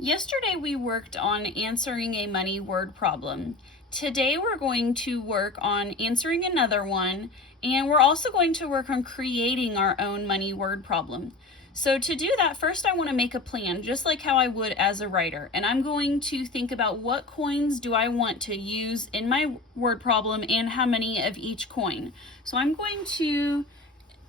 Yesterday we worked on answering a money word problem. Today we're going to work on answering another one, and we're also going to work on creating our own money word problem. So to do that, first I want to make a plan, just like how I would as a writer. And I'm going to think about what coins do I want to use in my word problem and how many of each coin. So I'm going to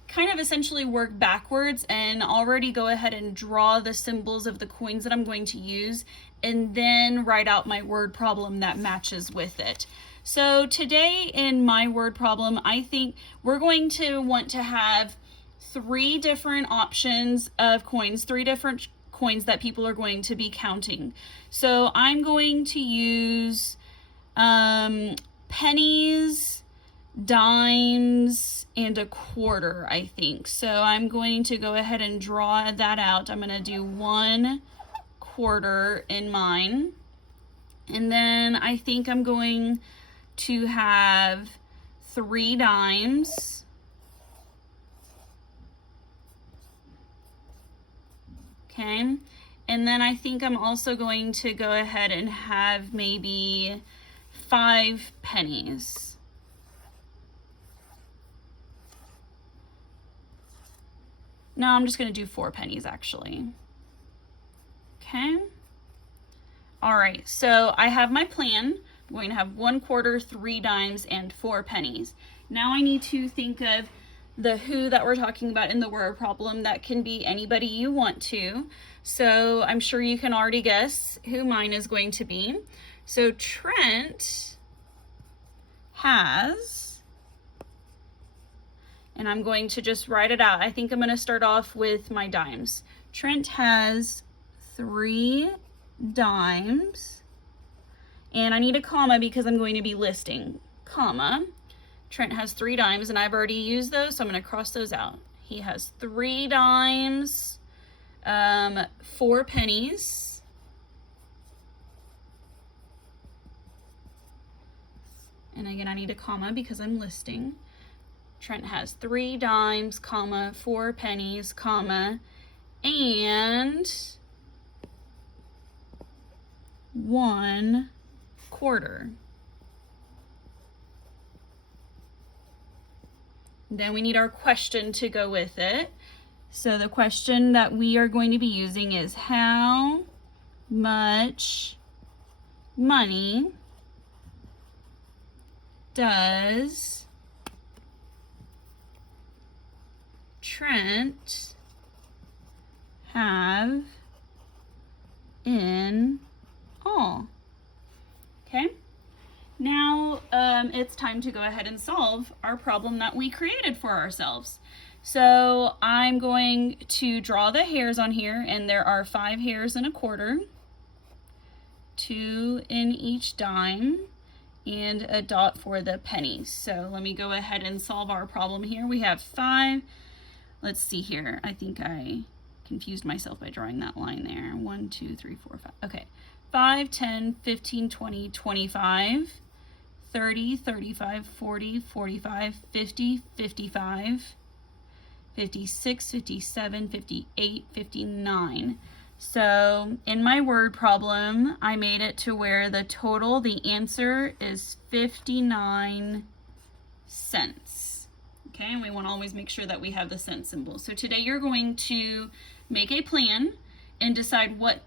kind of essentially work backwards and already go ahead and draw the symbols of the coins that I'm going to use, and then write out my word problem that matches with it. So today in my word problem, I think we're going to want to have three different options of coins, three different coins that people are going to be counting. So I'm going to use pennies, dimes, and a quarter, I think. So I'm going to go ahead and draw that out. I'm going to do 1 quarter in mine. And then I think I'm going to have 3 dimes. Okay. And then I think I'm also going to go ahead and have maybe 5 pennies. No, I'm just going to do 4 pennies actually. Okay. All right, so I have my plan. I'm going to have 1 quarter, 3 dimes, and 4 pennies. Now I need to think of the who that we're talking about in the word problem. That can be anybody you want to. So I'm sure you can already guess who mine is going to be. So Trent has, and I'm going to just write it out. I think I'm going to start off with my dimes. Trent has 3 dimes, and I need a comma because I'm going to be listing, comma. Trent has 3 dimes, and I've already used those, so I'm going to cross those out. He has 3 dimes, 4 pennies, and again I need a comma because I'm listing. Trent has 3 dimes, comma, 4 pennies, comma, and 1 quarter. Then we need our question to go with it. So the question that we are going to be using is, how much money does Trent have in all? Okay, now it's time to go ahead and solve our problem that we created for ourselves. So I'm going to draw the hairs on here, and there are 5 hairs in a quarter, 2 in each dime, and a dot for the pennies. So let me go ahead and solve our problem here. We have 5. Let's see here. I think I confused myself by drawing that line there. 1, 2, 3, 4, 5. Okay. 5, 10, 15, 20, 25, 30, 35, 40, 45, 50, 55, 56, 57, 58, 59. So in my word problem, I made it to where the total, the answer is 59 cents. Okay, and we want to always make sure that we have the cent symbol. So today you're going to make a plan and decide what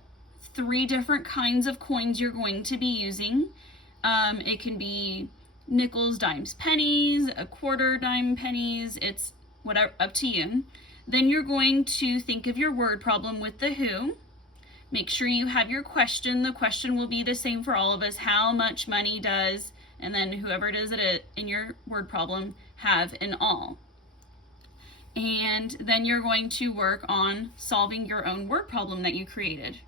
3 different kinds of coins you're going to be using. It can be nickels, dimes, pennies, a quarter, dime, pennies. It's whatever, up to you. Then you're going to think of your word problem with the who. Make sure you have your question. The question will be the same for all of us. How much money does, and then whoever does it in your word problem, have in all. And then you're going to work on solving your own word problem that you created.